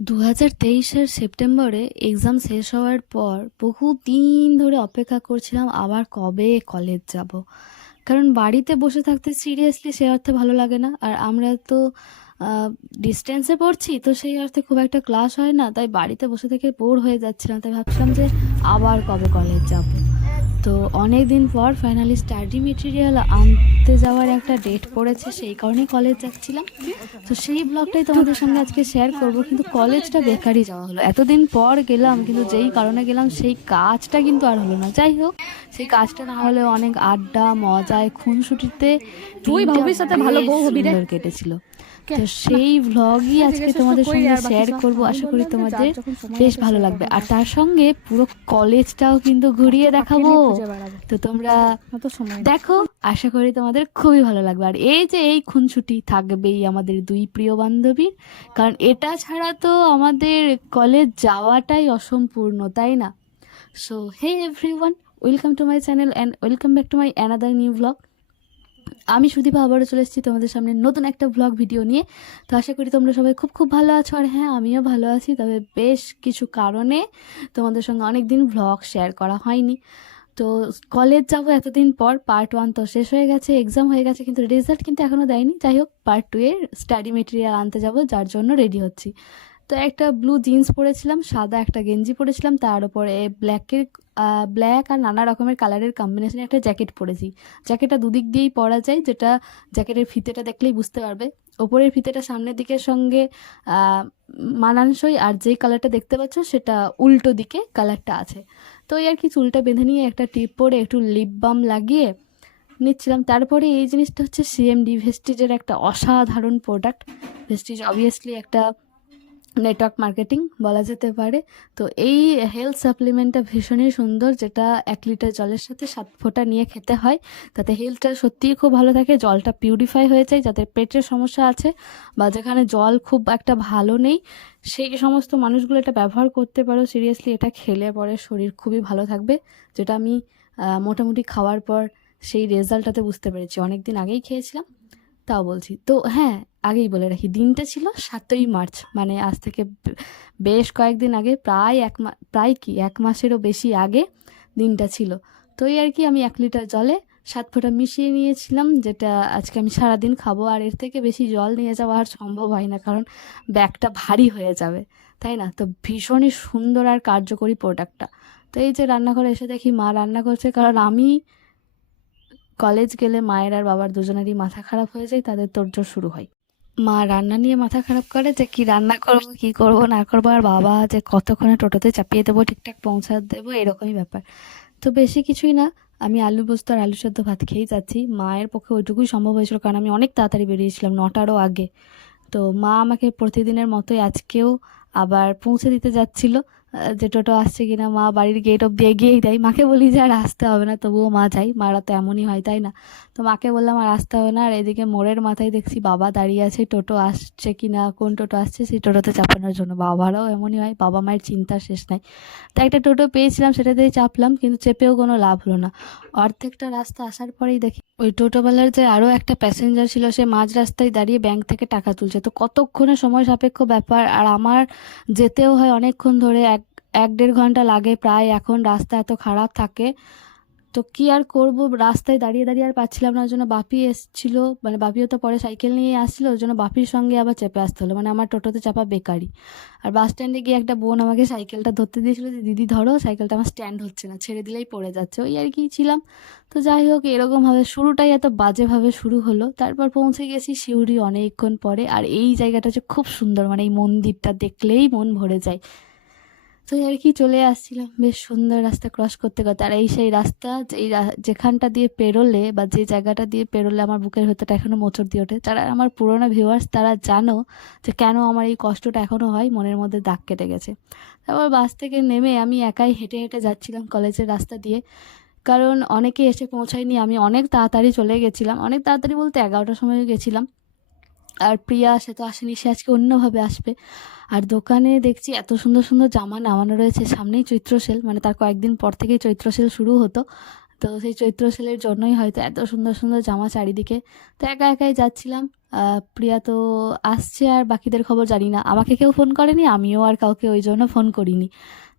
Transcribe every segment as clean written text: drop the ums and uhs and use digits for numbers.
2023-এর সেপ্টেম্বরে এক্সাম শেষ হওয়ার পর বহুদিন ধরে অপেক্ষা করছিলাম আবার কবে কলেজ যাব। কারণ বাড়িতে বসে থাকতে সিরিয়াসলি সে অর্থে ভালো লাগে না, আর আমরা তো ডিস্টেন্সে পড়ছি, তো সেই অর্থে খুব একটা ক্লাস হয় না, তাই বাড়িতে বসে থেকে বোর হয়ে যাচ্ছিলাম। তাই ভাবছিলাম যে আবার কবে কলেজ যাব। তো অনেক দিন পর ফাইনালি স্টাডি মেটেরিয়াল আনতে যাওয়ার একটা ডেট পড়েছে, সেই কারণেই কলেজ যাচ্ছিলাম। তো সেই ব্লগটাই তোমাদের সঙ্গে আজকে শেয়ার করব। কিন্তু কলেজটা বেকারই যাওয়া হলো, এতদিন পর গেলাম, কিন্তু যেই কারণে গেলাম সেই কাজটা কিন্তু আর হলো না। যাই হোক, সেই কাজটা না হলেও অনেক আড্ডা মজায় খুনসুটিতে তুই দিনটা ভবিষ্যতে ভালো বেশ বউ হবি রে। সুন্দর কেটেছিল। তো সেই ভ্লগই আজকে তোমাদের সঙ্গে শেয়ার করব, আশা করি তোমাদের বেশ ভালো লাগবে। আর তার সঙ্গে পুরো কলেজটাও কিন্তু ঘুরিয়ে দেখাবো, তো তোমরা দেখো, আশা করি তোমাদের খুবই ভালো লাগবে। আর এই যে এই খুনসুটি থাকবেই আমাদের দুই প্রিয় বান্ধবীর, কারণ এটা ছাড়া তো আমাদের কলেজ যাওয়াটাই অসম্পূর্ণ, তাই না? So hey everyone, welcome to my channel and welcome back to my another new vlog. আমি সুদীপা আবারও চলে এসেছি তোমাদের সামনে নতুন একটা ভ্লগ ভিডিও নিয়ে। তো আশা করি তোমরা সবাই খুব খুব ভালো আছো, আর হ্যাঁ, আমিও ভালো আছি। তবে বেশ কিছু কারণে তোমাদের সঙ্গে অনেক দিন ভ্লগ শেয়ার করা হয়নি। তো কলেজ যাব এতদিন পর, পার্ট 1 তো শেষ হয়ে গেছে, এক্সাম হয়ে গেছে, কিন্তু রেজাল্ট কিন্তু এখনও দেয়নি। যাই হোক, পার্ট 2 এর স্টাডি মেটেরিয়াল আনতে যাব, যার জন্য রেডি হচ্ছি। তো একটা ব্লু জিন্স পরেছিলাম, সাদা একটা গেঞ্জি পরেছিলাম, তার উপরে ব্ল্যাক আর নানা রকমের কালারের কম্বিনেশনে একটা জ্যাকেট পরেছি। জ্যাকেটটা দুদিক দিয়েই পরা যায়, যেটা জ্যাকেটের ফিতেটা দেখলেই বুঝতে পারবে। ওপরের ফিতেটা সামনের দিকের সঙ্গে মানানসই, আর যেই কালারটা দেখতে পাচ্ছ সেটা উল্টো দিকে কালারটা আছে। তো এই আর কি, চুলটা বেঁধে নিয়ে একটা টিপ পরে একটু লিপ বাম লাগিয়ে নিচ্ছিলাম। তারপরে এই জিনিসটা হচ্ছে সিএমডি ভেস্টিজের একটা অসাধারণ প্রোডাক্ট। ভেস্টিজ অবভিয়াসলি একটা নেটওয়ার্ক মার্কেটিং বলা যেতে পারে। তো এই হেলথ সাপ্লিমেন্টটা ভীষণই সুন্দর, যেটা 1 লিটার জলের সাথে 7 ফোঁটা নিয়ে খেতে হয়। তাতে হেলথটা সত্যিই খুব ভালো থাকে, জলটা পিউরিফাই হয়ে যায়। যাদের পেটের সমস্যা আছে বা যেখানে জল খুব একটা ভালো নেই, সেই সমস্ত মানুষগুলো এটা ব্যবহার করতে পারো। সিরিয়াসলি এটা খেলে পরে শরীর খুবই ভালো থাকবে, যেটা আমি মোটামুটি খাওয়ার পর সেই রেজাল্টটাতে বুঝতে পেরেছি। অনেক দিন আগেই খেয়েছিলাম, তাও বলছি। তো হ্যাঁ, আগেই বলে রাখি, দিনটা ছিল 7ই মার্চ, মানে আজ থেকে বেশ কয়েকদিন আগে, প্রায় কি 1 মাসেরও বেশি আগে দিনটা ছিল। তো এই আর কি, আমি 1 লিটার জলে 7 ফোঁটা মিশিয়ে নিয়েছিলাম, যেটা আজকে আমি সারাদিন খাবো। আর এর থেকে বেশি জল নিয়ে যাওয়া আর সম্ভব হয় না, কারণ ব্যাগটা ভারী হয়ে যাবে, তাই না? তো ভীষণই সুন্দর আর কার্যকরী প্রোডাক্টটা। তো এই যে রান্নাঘরে এসে দেখি মা রান্না করছে, কারণ আমি কলেজ গেলে মায়ের আর বাবার দুজনেরই মাথা খারাপ হয়ে যায়, তাদের তোড়জোড় শুরু হয়। মা রান্না নিয়ে মাথা খারাপ করে যে কি রান্না করব, কি করব না করবো, আর বাবা যে কতক্ষণে টোটোতে চাপিয়ে দেবো, ঠিকঠাক পৌঁছা দেবো, এরকমই ব্যাপার। তো বেশি কিছুই না, আমি আলু পোস্ত আর আলু সেদ্ধ ভাত খেয়েই যাচ্ছি। মায়ের পক্ষে ওইটুকুই সম্ভব হয়েছিল, কারণ আমি অনেক তাড়াতাড়ি বেরিয়েছিলাম, 9টারও আগে। তো মা আমাকে প্রতিদিনের মতোই আজকেও আবার পৌঁছে দিতে যাচ্ছিল। যে টোটো আসছে কিনা মা বাড়ির গেট অব্দি এগিয়েই দেয়। মাকে বলি যে আর আসতে হবে না, তবুও মা যায়, মারা তো এমনই হয়, তাই না? তো মাকে বললাম আর আসতে হবে না। আর এদিকে মোড়ের মাথায় দেখছি বাবা দাঁড়িয়ে আছে, টোটো আসছে কিনা, কোন টোটো আসছে সেই টোটোতে চাপানোর জন্য। বাবারাও এমনই হয়, বাবা মায়ের চিন্তা শেষ নাই। তাই একটা টোটো পেয়েছিলাম, সেটাতেই চাপলাম, কিন্তু চেপেও কোনো লাভ হলো না। অর্ধেকটা রাস্তা আসার পরেই দেখি ওই টোটোওয়ালার যে আরও একটা প্যাসেঞ্জার ছিল, সে মাঝ রাস্তায় দাঁড়িয়ে ব্যাংক থেকে টাকা তুলছে। তো কতক্ষণে সময় সাপেক্ষ ব্যাপার, আর আমার যেতেও হয় অনেকক্ষণ ধরে, 1-1.5 ঘন্টা লাগে প্রায়। এখন রাস্তা এত খারাপ থাকে, তো কি আর করব, রাস্তায় দাঁড়িয়ে দাঁড়িয়ে আর পাচ্ছিলাম না। ওর জন্য বাপি এসছিল, মানে বাপিও তো পরে সাইকেল নিয়ে আসছিল, ওর জন্য বাপির সঙ্গে আবার চেপে আসতে হলো, মানে আমার টোটোতে চাপা বেকারি। আর বাস স্ট্যান্ডে গিয়ে একটা বোন আমাকে সাইকেলটা ধরতে দিয়েছিল, যে দিদি ধরো, সাইকেলটা আমার স্ট্যান্ড হচ্ছে না, ছেড়ে দিলেই পড়ে যাচ্ছে, ওই আর কি ছিলাম। তো যাই হোক, এরকমভাবে শুরুটাই এত বাজেভাবে শুরু হলো। তারপর পৌঁছে গেছি সিউড়ি অনেকক্ষণ পরে। আর এই জায়গাটা হচ্ছে খুব সুন্দর, মানে এই মন্দিরটা দেখলেই মন ভরে যায়। তো আর কি, চলে আসছিলাম বেশ সুন্দর রাস্তা ক্রস করতে করতে। আর এই সেই রাস্তা, যেখানটা দিয়ে পেরোলে বা যে জায়গাটা দিয়ে পেরোলে আমার বুকের ভেতরটা এখনও মোচড় দিয়ে ওঠে। যারা আমার পুরোনো ভিউয়ার্স তারা জানো যে কেন আমার এই কষ্টটা এখনও হয়, মনের মধ্যে দাগ কেটে গেছে। তারপর বাস থেকে নেমে আমি একাই হেঁটে হেঁটে যাচ্ছিলাম কলেজের রাস্তা দিয়ে, কারণ অনেকে এসে পৌঁছায়নি। আমি অনেক তাড়াতাড়ি চলে গেছিলাম, অনেক তাড়াতাড়ি বলতে 11টার সময় গেছিলাম। আর প্রিয়া, সে তো আসেনি, সে আজকে অন্যভাবে আসবে। আর দোকানে দেখছি এত সুন্দর সুন্দর জামা নামানো রয়েছে, সামনেই চৈত্র সেল, মানে তার কয়েকদিন পর থেকেই চৈত্র সেল শুরু হতো। তো সেই চৈত্র সেলের জন্যই হয়তো এত সুন্দর সুন্দর জামা চারিদিকে। তো একা একাই যাচ্ছিলাম। প্রিয়া তো আসছে, আর বাকিদের খবর জানি না, আমাকে কেউ ফোন করেনি, আমিও আর কাউকে ওই জন্য ফোন করিনি।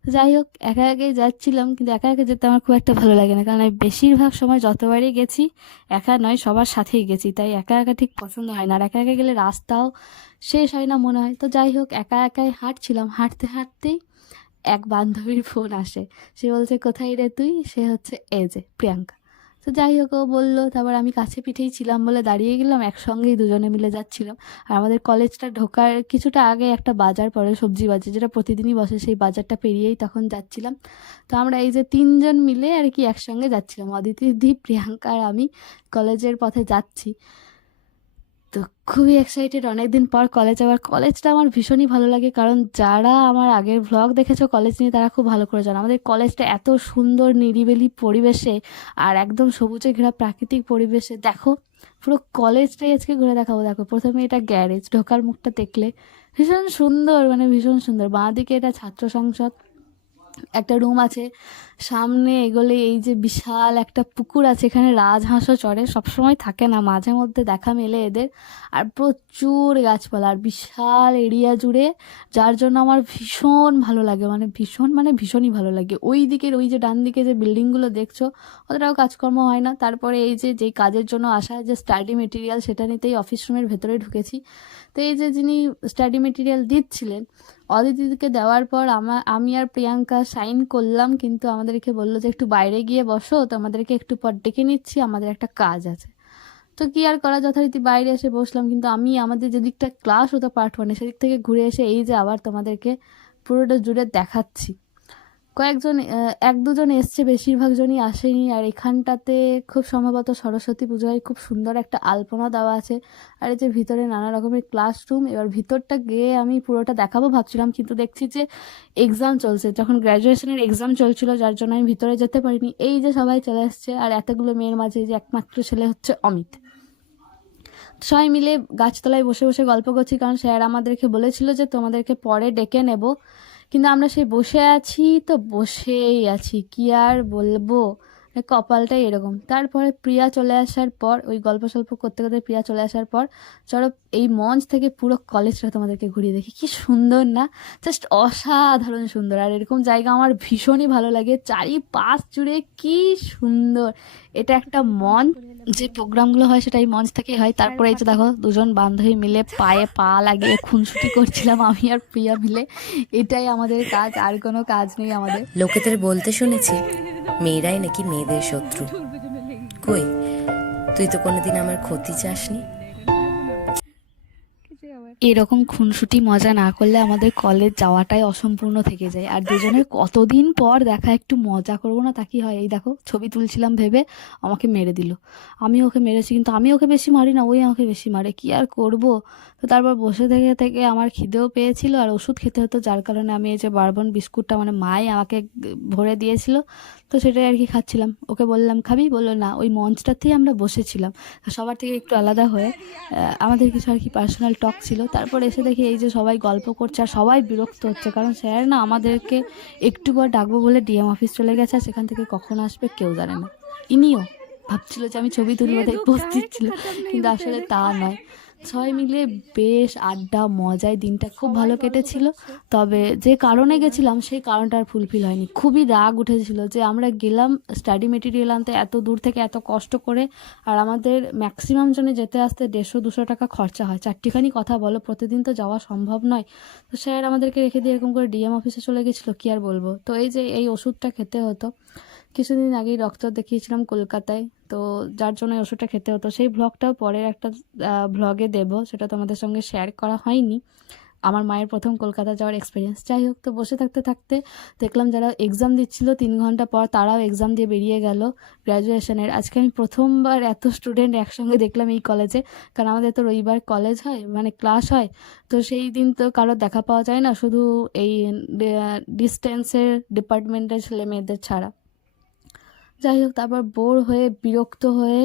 তো যাই হোক, একা একাই যাচ্ছিলাম, কিন্তু একা একা যেতে আমার খুব একটা ভালো লাগে না, কারণ আমি বেশিরভাগ সময় যতবারই গেছি একা নয়, সবার সাথেই গেছি, তাই একা একা ঠিক পছন্দ হয় না, আর একা একা গেলে রাস্তাও শেষ হয় না মনে হয়। তো যাই হোক, একা একাই হাঁটছিলাম, হাঁটতে হাঁটতেই এক বান্ধবীর ফোন আসে। সে বলছে, কোথায় রে তুই? সে হচ্ছে এই যে প্রিয়াঙ্কা। তো যাই হোক, ও বললো, তারপর আমি কাছে পিঠেই ছিলাম বলে দাঁড়িয়ে গেলাম, একসঙ্গেই দুজনে মিলে যাচ্ছিলাম। আর আমাদের কলেজটা ঢোকার কিছুটা আগে একটা বাজার পড়ে, সবজি বাজার, যেটা প্রতিদিনই বসে, সেই বাজারটা পেরিয়েই তখন যাচ্ছিলাম। তো আমরা এই যে তিনজন মিলে আর কি একসঙ্গে যাচ্ছিলাম, অদিতি দি, প্রিয়াঙ্কা আর আমি কলেজের পথে যাচ্ছি। তো খুবই এক্সাইটেড, অনেকদিন পর কলেজ যাওয়ার। কলেজটা আমার ভীষণই ভালো লাগে, কারণ যারা আমার আগের ভ্লগ দেখেছো কলেজ নিয়ে, তারা খুব ভালো করে জানো আমাদের কলেজটা এত সুন্দর নিরিবিলি পরিবেশে আর একদম সবুজে ঘেরা প্রাকৃতিক পরিবেশে। দেখো, পুরো কলেজটাই আজকে ঘুরে দেখাবো। দেখো, প্রথমে এটা গ্যারেজ, ঢোকার মুখটা দেখলে ভীষণ সুন্দর, মানে ভীষণ সুন্দর। বাঁ দিকে এটা ছাত্র সংসদ, একটা রুম আছে। সামনে এগোলে এই যে বিশাল একটা পুকুর আছে, এখানে রাজহাঁসও চড়ে, সবসময় থাকে না, মাঝে মধ্যে দেখা মেলে এদের। আর প্রচুর গাছপালা, আর বিশাল এরিয়া জুড়ে, যার জন্য আমার ভীষণ ভালো লাগে, মানে ভীষণ, মানে ভীষণই ভালো লাগে। ওই দিকের ওই যে ডান দিকে যে বিল্ডিংগুলো দেখছো, অতটাও কাজকর্ম হয় না। তারপরে এই যে যেই কাজের জন্য আসা, যে স্টাডি মেটেরিয়াল, সেটা নিতেই অফিস রুমের ভেতরে ঢুকেছি। তো এই যে যিনি স্টাডি মেটেরিয়াল দিচ্ছিলেন, অদিতিকে দেওয়ার পর আমি আর প্রিয়াঙ্কা সাইন করলাম, কিন্তু আমাদেরকে বললো যে একটু বাইরে গিয়ে বসো, তো আমাদেরকে একটু পর ডেকে নিচ্ছি, আমাদের একটা কাজ আছে। তো কি আর করা, যথারীতি বাইরে এসে বসলাম। কিন্তু আমি আমাদের যেদিকটা ক্লাস হতো পার্ট 1-এ, সেদিক থেকে ঘুরে এসে এই যে আবার তোমাদেরকে পুরোটা জুড়ে দেখাচ্ছি। কয়েকজন এক দুজন এসছে, বেশিরভাগ জনই আসেনি। আর এখানটাতে খুব সম্ভবত সরস্বতী পুজো হয়, খুব সুন্দর একটা আলপনা দেওয়া আছে। আর এই যে ভিতরে নানা রকমের ক্লাসরুম। এবার ভিতরটা গিয়ে আমি পুরোটা দেখাবো ভাবছিলাম, কিন্তু দেখছি যে এক্সাম চলছে, যখন গ্র্যাজুয়েশনের এক্সাম চলছিল, যার জন্য আমি ভিতরে যেতে পারিনি। এই যে সবাই চলে এসছে, আর এতগুলো মেয়ের মাঝে যে একমাত্র ছেলে হচ্ছে অমিত। সবাই মিলে গাছতলায় বসে বসে গল্প করছি, কারণ স্যার আমাদেরকে বলেছিল যে তোমাদেরকে পরে ডেকে নেব। কিন্তু আমরা সেই বসে আছি তো বসেই আছি, কি আর বলবো, মানে কপালটাই এরকম। তারপরে প্রিয়া চলে আসার পর, ওই গল্প সল্প করতে করতে প্রিয়া চলে আসার পর, চলো এই মঞ্চ থেকে পুরো কলেজটা তোমাদেরকে ঘুরিয়ে দেখি। কি সুন্দর না, জাস্ট অসাধারণ সুন্দর। আর এরকম জায়গা আমার ভীষণই ভালো লাগে, চারিপাশ জুড়ে কি সুন্দর। এটা একটা মঞ্চ, যে প্রোগ্রামগুলো হয় সেটা এই মঞ্চ থেকেই হয়। তারপরে এই যে দেখো, দুজন বান্ধবী মিলে পায়ে পা লাগিয়ে খুনসুটি করছিলাম, আমি আর প্রিয়া মিলে। এটাই আমাদের কাজ, আর কোনো কাজ নেই আমাদের। লোকেদের বলতে শুনেছি মেয়েরাই নাকি মেয়েদের শত্রু। কই, তুই তো কোনোদিন আমার ক্ষতি চাসনি। এরকম খুনসুটি মজা না করলে আমাদের কলেজ যাওয়াটাই অসম্পূর্ণ থেকে যায়। আর দুজনের কতদিন পর দেখা, একটু মজা করবো না তা কি হয়? এই দেখো, ছবি তুলছিলাম ভেবে আমাকে মেরে দিল। আমি ওকে মেরেছি, কিন্তু আমি ওকে বেশি মারি না, ওই আমাকে বেশি মারে, কি আর করব। তো তারপর বসে থেকে থেকে আমার খিদেও পেয়েছিল, আর ওষুধ খেতে হতো, যার কারণে আমি এই যে বারবন বিস্কুটটা, মানে মাই আমাকে ভরে দিয়েছিল, তো সেটাই আর কি খাচ্ছিলাম। ওকে বললাম খাবি, বললো না। ওই মঞ্চটাতেই আমরা বসেছিলাম, সবার থেকে একটু আলাদা হয়ে। আমাদের কিছু আর কি পার্সোনাল টক ছিল। তারপর এসে দেখি এই যে সবাই গল্প করছে, আর সবাই বিরক্ত হচ্ছে, কারণ স্যার না আমাদেরকে একটু পর ডাকবো বলে ডিএম অফিস চলে গেছে, আর সেখান থেকে কখন আসবে কেউ জানে না। ইনিও ভাবছিল যে আমি ছবি তুলবো, তাই পোস্ট দিচ্ছিল, কিন্তু আসলে তা নয়। সবাই মিলে বেশ আড্ডা মজায় দিনটা খুব ভালো কেটেছিল। তবে যে কারণে গেছিলাম সেই কারণটা আর ফুলফিল হয়নি। খুবই রাগ উঠেছিল যে আমরা গেলাম স্টাডি মেটেরিয়াল আনতে, এত দূর থেকে এত কষ্ট করে, আর আমাদের ম্যাক্সিমাম জনে যেতে আসতে 150-200 টাকা খরচা হয়। চারটিখানি কথা বলো, প্রতিদিন তো যাওয়া সম্ভব নয়। তো স্যার আমাদেরকে রেখে দিয়ে এরকম করে ডিএম অফিসে চলে গেছিলো, কি আর বলবো। তো এই যে এই ওষুধটা খেতে হতো, কিছুদিন আগেই রক্ত দেখিয়েছিলাম কলকাতায়, তো যার জন্য এই ওষুধটা খেতে হতো। সেই ভ্লগটাও পরের একটা ভ্লগে দেব, সেটা তোমাদের সঙ্গে শেয়ার করা হয়নি, আমার মায়ের প্রথম কলকাতা যাওয়ার এক্সপিরিয়েন্স। যাই হোক, তো বসে থাকতে থাকতে দেখলাম যারা এক্সাম দিচ্ছিল 3 ঘন্টা পর, তারাও এক্সাম দিয়ে বেরিয়ে গেল গ্র্যাজুয়েশনের। আজকে আমি প্রথমবার এত স্টুডেন্ট একসঙ্গে দেখলাম এই কলেজে, কারণ আমাদের তো রবিবার কলেজ হয়, মানে ক্লাস হয়। তো সেই দিন তো কারোর দেখা পাওয়া যায় না, শুধু এই ডিস্টেন্সের ডিপার্টমেন্টের ছেলে মেয়েদের ছাড়া। যাই হোক, তারপর বোর হয়ে বিরক্ত হয়ে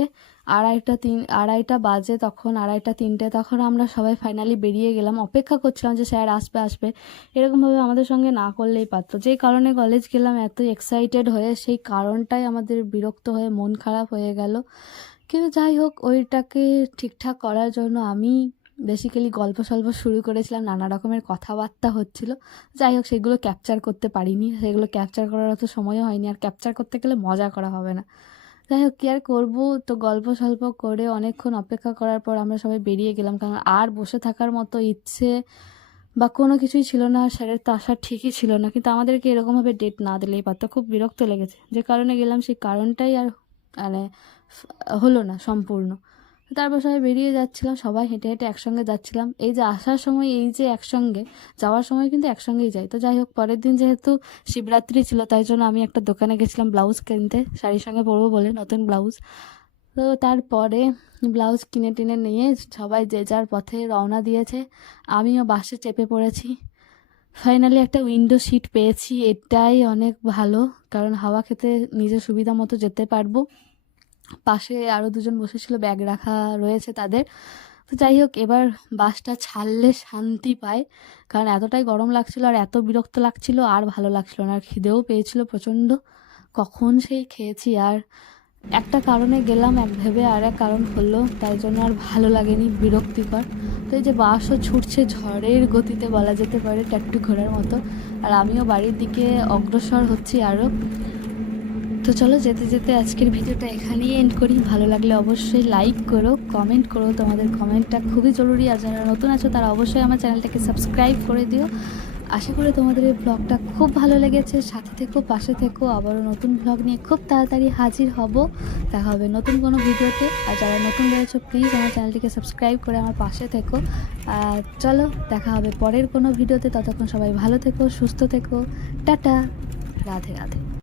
আড়াইটা বাজে তখন, 2:30 তখন আমরা সবাই ফাইনালি বেরিয়ে গেলাম। অপেক্ষা করছিলাম যে স্যার আসবে, এরকমভাবে আমাদের সঙ্গে না করলেই পারতো। যেই কারণে কলেজ গেলাম এত এক্সাইটেড হয়ে, সেই কারণটাই আমাদের বিরক্ত হয়ে মন খারাপ হয়ে গেল। কিন্তু যাই হোক, ওইটাকে ঠিকঠাক করার জন্য আমি বেসিক্যালি গল্প সল্প শুরু করেছিলাম, নানা রকমের কথাবার্তা হচ্ছিল। যাই হোক, সেগুলো ক্যাপচার করতে পারিনি, সেগুলো ক্যাপচার করার অত সময়ও হয়নি, আর ক্যাপচার করতে গেলে মজা করা হবে না। যাই হোক, কী আর করবো, তো গল্প সল্প করে অনেকক্ষণ অপেক্ষা করার পর আমরা সবাই বেরিয়ে গেলাম, কারণ আর বসে থাকার মতো ইচ্ছে বা কোনো কিছুই ছিল না। স্যারের তো আসার ঠিকই ছিল না, কিন্তু আমাদেরকে এরকমভাবে ডেট না দিলেই পারতো। খুব বিরক্ত লেগেছে, যে কারণে গেলাম সেই কারণটাই আর মানে হলো না সম্পূর্ণ। তারপর সবাই বেরিয়ে যাচ্ছিলাম, সবাই হেঁটে হেঁটে একসঙ্গে যাচ্ছিলাম। এই যে আসার সময় এই যে একসঙ্গে, যাওয়ার সময় কিন্তু একসঙ্গেই যাই। তো যাই হোক, পরের দিন যেহেতু শিবরাত্রি ছিল, তাই জন্য আমি একটা দোকানে গেছিলাম ব্লাউজ কিনতে, শাড়ির সঙ্গে পরবো বলে, নতুন ব্লাউজ। তো তারপরে ব্লাউজ কিনে টিনে নিয়ে সবাই যে যার পথে রওনা দিয়েছে, আমিও বাসে চেপে পড়েছি। ফাইনালি একটা উইন্ডো সিট পেয়েছি, এটাই অনেক ভালো, কারণ হাওয়া খেতে নিজের সুবিধা মতো যেতে পারবো। পাশে আরও দুজন বসেছিল, ব্যাগ রাখা রয়েছে তাদের। তো যাই হোক, এবার বাসটা ছাড়লে শান্তি পায়, কারণ এতটাই গরম লাগছিল আর এত বিরক্ত লাগছিল, আর ভালো লাগছিল না। আর খিদেও পেয়েছিল প্রচণ্ড, কখন সেই খেয়েছি। আর একটা কারণে গেলাম এক ভেবে, আর এক কারণ হলো, তাই জন্য আর ভালো লাগেনি, বিরক্তিকর। তো এই যে বাসও ছুটছে ঝড়ের গতিতে বলা যেতে পারে, ট্যাটু ঘোড়ার মতো, আর আমিও বাড়ির দিকে অগ্রসর হচ্ছি আরও। তো চলো, যেতে যেতে আজকের ভিডিওটা এখানেই এন্ড করি। ভালো লাগলে অবশ্যই লাইক করো, কমেন্ট করো, তোমাদের কমেন্টটা খুবই জরুরি। আর যারা নতুন আছো তারা অবশ্যই আমার চ্যানেলটাকে সাবস্ক্রাইব করে দিও। আশা করি তোমাদের এই ব্লগটা খুব ভালো লেগেছে। সাথে থেকো, পাশে থেকো, আবারও নতুন ব্লগ নিয়ে খুব তাড়াতাড়ি হাজির হব। দেখা হবে নতুন কোনো ভিডিওতে। আর যারা নতুন রয়েছো, প্লিজ আমার চ্যানেলটিকে সাবস্ক্রাইব করে আমার পাশে থেকো। আর চলো, দেখা হবে পরের কোনো ভিডিওতে। ততক্ষণ সবাই ভালো থেকো, সুস্থ থেকো, টাটা, রাধে রাধে।